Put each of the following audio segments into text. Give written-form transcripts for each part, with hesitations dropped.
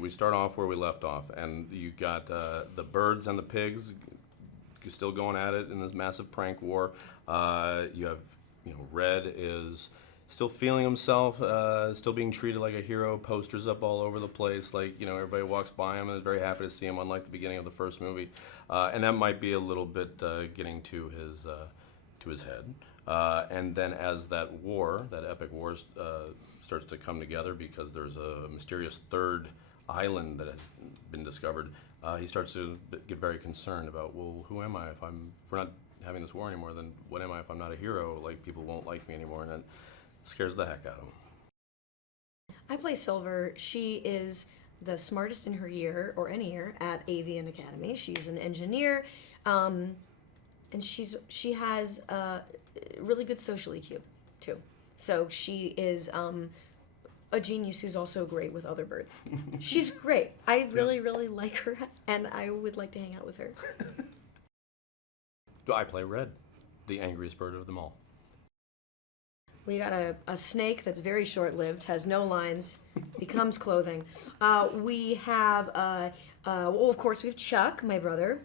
We start off where we left off, and you got the birds and the pigs still going at it in this massive prank war. You have, Red is still feeling himself, still being treated like a hero, posters up all over the place, like, everybody walks by him and is very happy to see him, unlike the beginning of the first movie. And that might be a little bit getting to his head. And then as that epic war, starts to come together because there's a mysterious third island that has been discovered, he starts to get very concerned about, well, who am I if we're not having this war anymore? Then what am I if I'm not a hero? Like, people won't like me anymore, and that scares the heck out of him. I play Silver. She is the smartest in her year, or any year, at Avian Academy. She's an engineer, and she has really good social EQ too. So she is a genius who's also great with other birds. She's great. I really, really like her, and I would like to hang out with her. I play Red, the angriest bird of them all. We got a snake that's very short-lived, has no lines, becomes clothing. We have, well, of course, we have Chuck, my brother,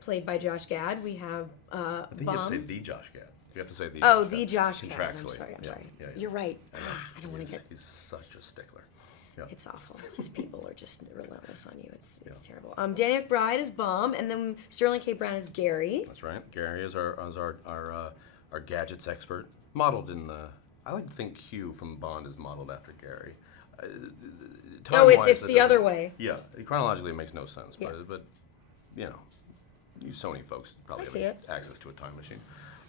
played by Josh Gad. We have I think Bomb. you have to say the Josh Gad. You have to say the Oh, Josh the Gad. Josh Gad. I'm Contractually. sorry. Yeah. You're right. I don't want to He's such a stickler. Yeah. It's awful. His people are just relentless on you. It's terrible. Danny McBride is Bomb, and then Sterling K. Brown is Gary. That's right. Gary is our gadgets expert. Modeled in the, I like to think Hugh from Bond is modeled after Gary. It's the other way. Yeah, chronologically it makes no sense, Yeah. but you Sony folks probably have access to a time machine.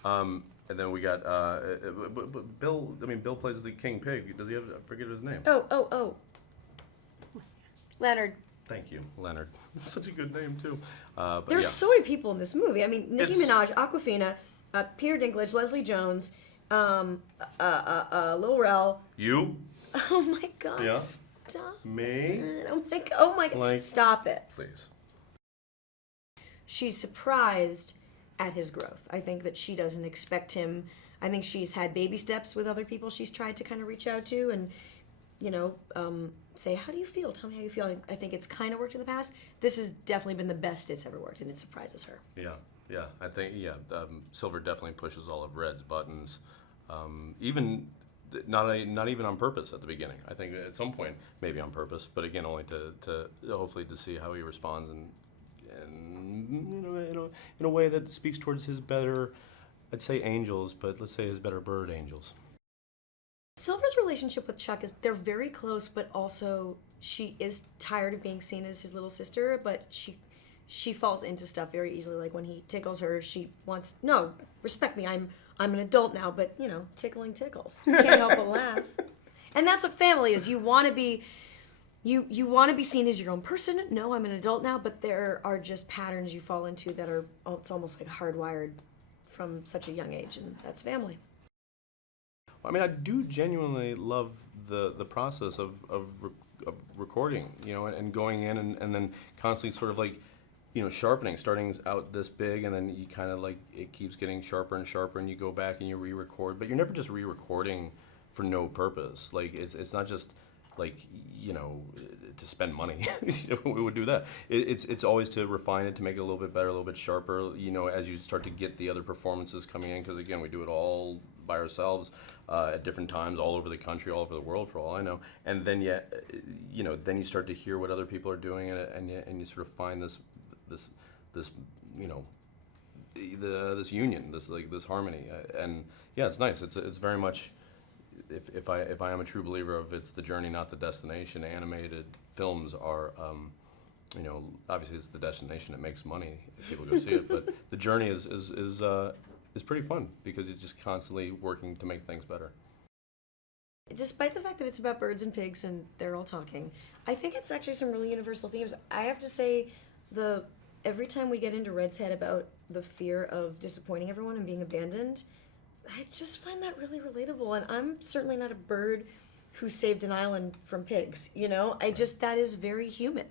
And then we got Bill. I mean, Bill plays the King Pig. Does he have? I forget his name. Oh. Leonard. Thank you, Leonard. Such a good name too. There's so many people in this movie. I mean, Nicki Minaj, Awkwafina, Peter Dinklage, Leslie Jones, Lil Rel. You? Oh my God! Yeah. Stop. Me? Oh my God! Like, Stop it. Please. She's surprised at his growth. I think that she doesn't expect him. I think she's had baby steps with other people she's tried to kind of reach out to and, say, how do you feel? Tell me how you feel. I think it's kind of worked in the past. This has definitely been the best it's ever worked, and it surprises her. Yeah. I think, Silver definitely pushes all of Red's buttons, even not even on purpose at the beginning. I think at some point, maybe on purpose, but again, only to hopefully to see how he responds and in a way that speaks towards his better, I'd say angels, but let's say his better bird angels. Silver's relationship with Chuck is, they're very close, but also she is tired of being seen as his little sister, but she falls into stuff very easily. Like when he tickles her, she wants, no, respect me, I'm an adult now, but tickling tickles. You can't help but laugh. And that's what family is. You want to be You want to be seen as your own person. No, I'm an adult now, but there are just patterns you fall into that are, it's almost like hardwired from such a young age, and that's family. I mean, I do genuinely love the process of recording, and going in and then constantly sort of like, sharpening, starting out this big, and then you kind of like, it keeps getting sharper and sharper, and you go back and you re-record, but you're never just re-recording for no purpose. Like, it's not just like, to spend money. We would do that. It's always to refine it, to make it a little bit better, a little bit sharper, as you start to get the other performances coming in, because again, we do it all by ourselves at different times, all over the country, all over the world, for all I know. And then then you start to hear what other people are doing, and you sort of find this union, this harmony, and yeah, it's nice. It's very much. If I am a true believer of it's the journey, not the destination, animated films are, obviously it's the destination that makes money if people go see it, but the journey is pretty fun because it's just constantly working to make things better. Despite the fact that it's about birds and pigs and they're all talking, I think it's actually some really universal themes. I have to say, every time we get into Red's head about the fear of disappointing everyone and being abandoned, I just find that really relatable, and I'm certainly not a bird who saved an island from pigs, that is very human.